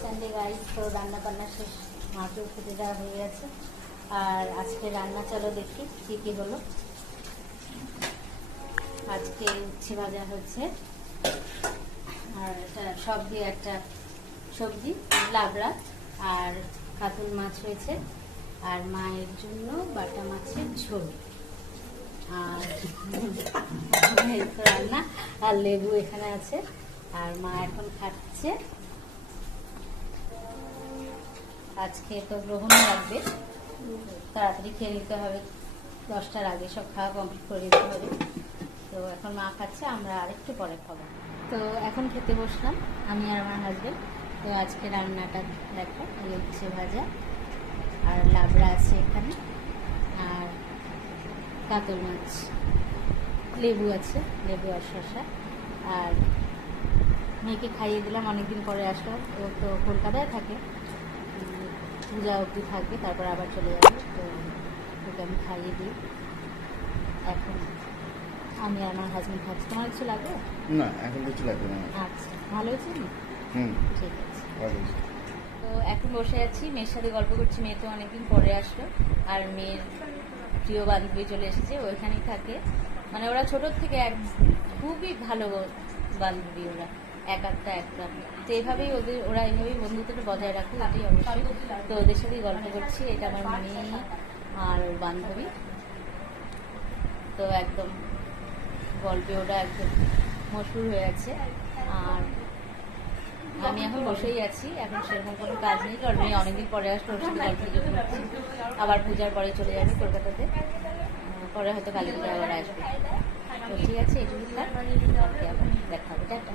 Sunday guys, তো রান্না বান্না শেষ, মাকেও খেতে দেওয়া হয়ে গেছে। আর আজকে রান্না চলো দেখি কি কি হলো। আজকে উচ্ছে ভাজা হচ্ছে, আর এটা সব দিয়ে একটা সবজি, লাবড়া আর কাতল মাছ হয়েছে, আর মায়ের জন্য বাটা মাছের ঝোল, আর রান্না আর লেবু এখানে আছে। আর মা এখন খাচ্ছে। আজকে তো গ্রহণ লাগবে, তাড়াতাড়ি খেয়ে নিতে হবে, 10টার আগে সব খাওয়া কমপ্লিট করে দিতে হবে। তো এখন মা খাচ্ছে, আমরা আরেকটু পরে খাবো। তো এখন খেতে বসলাম আমি আর আমার হাজবেন্ড। তো আজকে রান্নাটা দেখো, উচ্ছে ভাজা আর লাবড়া আছে এখানে, আর কাতল মাছ, লেবু আছে, লেবু আর শসা। আর মেয়েকে খাইয়ে দিলাম, অনেকদিন পরে আসলো, ও তো কলকাতায় থাকে, পূজা অবধি থাকবে, তারপর আবার চলে যাবে। তো ওকে আমি খাইয়ে দিই। এখন আমি আর আমার হাজবেন্ড খাচ্ছি। তোমার কিছু লাগবে? না, এখন কিছু লাগবে না। আচ্ছা, ভালো হয়েছে না? ঠিক আছে। তো এখন বসে আছি, মেয়ের সাথে গল্প করছি। মেয়ে তো অনেকদিন পরে আসলো, আর মেয়ের প্রিয় বান্ধবী চলে এসেছে, ওইখানেই থাকে। মানে ওরা ছোটোর থেকে খুবই ভালো বান্ধবী, ওরা এক একটা তো এইভাবেই ওরা এইভাবেই বন্ধুত্বটা বজায় রাখে, এটাই অবশ্যই। তো ওদের সাথেই গল্প করছি। এটা আমার মেয়ে আর ওর বান্ধবী। তো একদম গল্পে ওরা একদম মশহুর হয়ে আছে। আর আমি এখন বসেই আছি, এখন সেরকম কোনো কাজ নেই, কারণ মেয়ে অনেকদিন পরে আসলে ওর সাথে গল্প করছি। আবার পূজার পরে চলে যাবে কলকাতাতে, পরে হয়তো কালী পূজা আবার আসবে। তো ঠিক আছে, এটুকু আবার দেখা হবে। টাটা।